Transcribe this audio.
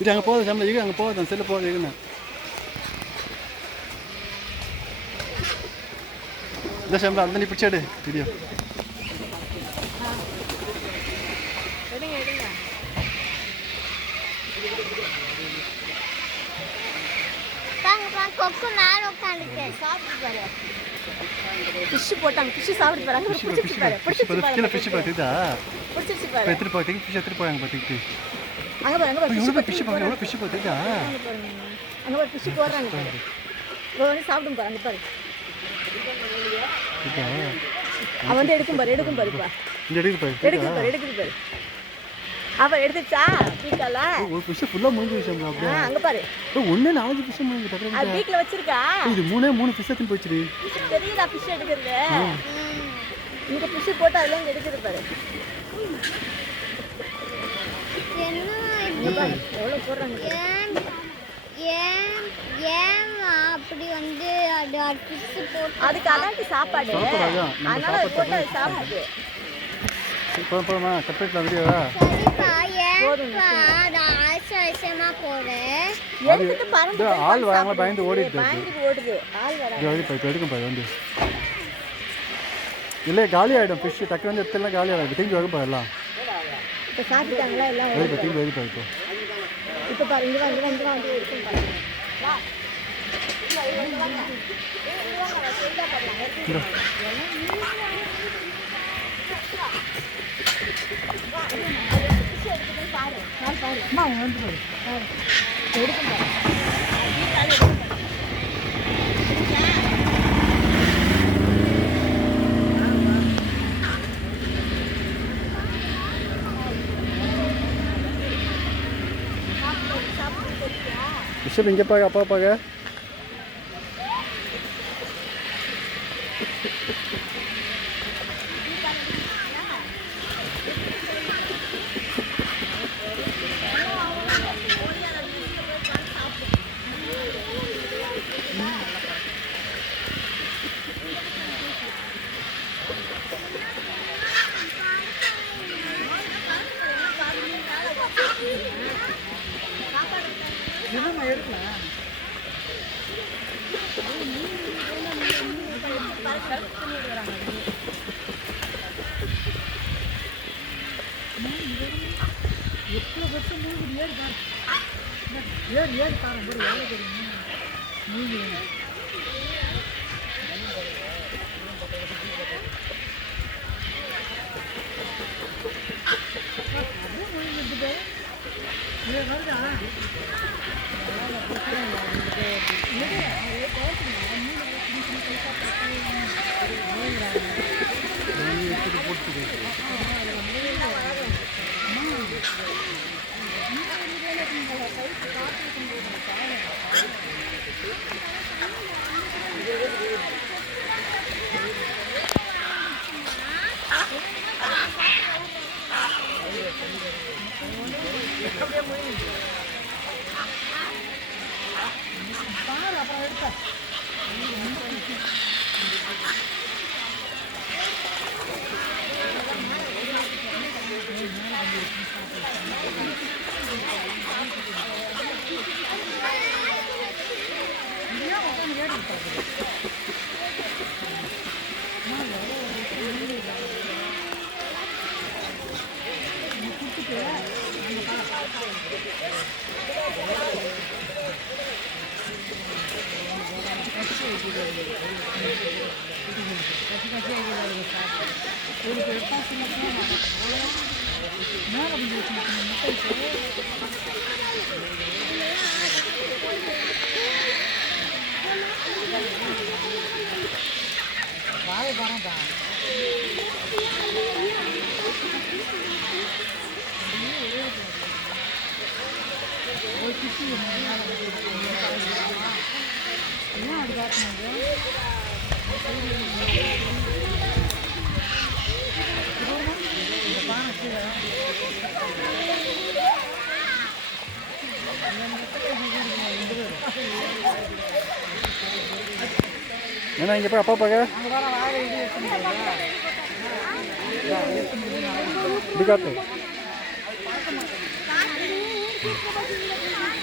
இது அங்கே போகுது சம்பளம் இருக்கு அங்கே போகுது செல்லு போகுது இருக்குண்ணா இந்த சம்பளம் அந்த நீ பிடிச்சாடு வீடியோ கொக்கு மேல உட்கார்ந்துட்டே சாப்பிட்டு பாரு ஃபிஷ் போட்டாங்க ஃபிஷ் சாப்பிட்டு பாரு அங்க பிடிச்சிட்டு பாரு ஃபிஷ் பாத்துதா பிடிச்சிட்டு பாரு எத்திர பாத்தீங்க ஃபிஷ் எத்திர போறாங்க பாத்தீங்க அங்க பாரு எவ்வளவு ஃபிஷ் பாத்துதா அங்க பாரு ஃபிஷ் போறாங்க பாரு வந்து சாப்பிடும் பாரு அங்க பாரு அவன் வந்து எடுக்கும் பாரு பா இந்த எடுக்குது பாரு அவ எடுத்துச்சா பீக்கல ஒரு ஃபிஷ் ஃபுல்லா மூஞ்சி விஷயம் அப்படியே அங்க பாரு ஒண்ணே 4 ஃபிஷ் மூஞ்சி டக்கற அது பீக்ல வச்சிருக்கா இது மூணு ஃபிஷ் எடுத்து போச்சுடி தெரியுதா ஃபிஷ் எடுக்குறது இங்க ஃபிஷ் போட்டு அதல இருந்து எடுக்குது பாரு என்ன இது எவ்வளவு போறாங்க ஏன் அப்படி வந்து அது ஃபிஷ் போட்டு அதுக்கு அதாட்டி சாப்பாடு அதனால போட்டு அது சாப்பிடுது போமா கட் வீடியோவா சரிப்பா ஏன்பா நான் ஆசைமா போறேன் எடுத்துட்டு பறந்து ஆள் வராங்க பயந்து ஓடுது ஆள் வராங்க ஓடி போய் எடுக்கும் பாரு வந்து இல்ல காலி ஆயிடும் ஃபிஷ் டக்கு வந்து எடுத்தலாம் காலி ஆயிடும் திரும்பி வரும் பாரு எல்லாம் இப்ப சாப்பிட்டாங்களா எல்லாம் ஓடி திரும்பி ஓடி பாரு இப்ப பாரு இங்க வந்து எடுக்கும் பாரு வா விஷயம் இங்கே பாக்க அப்பா பாக்க ஏன்னா இங்கே போய் அப்பா பார்க்க இப்படி காட்டு சீக்கிரமா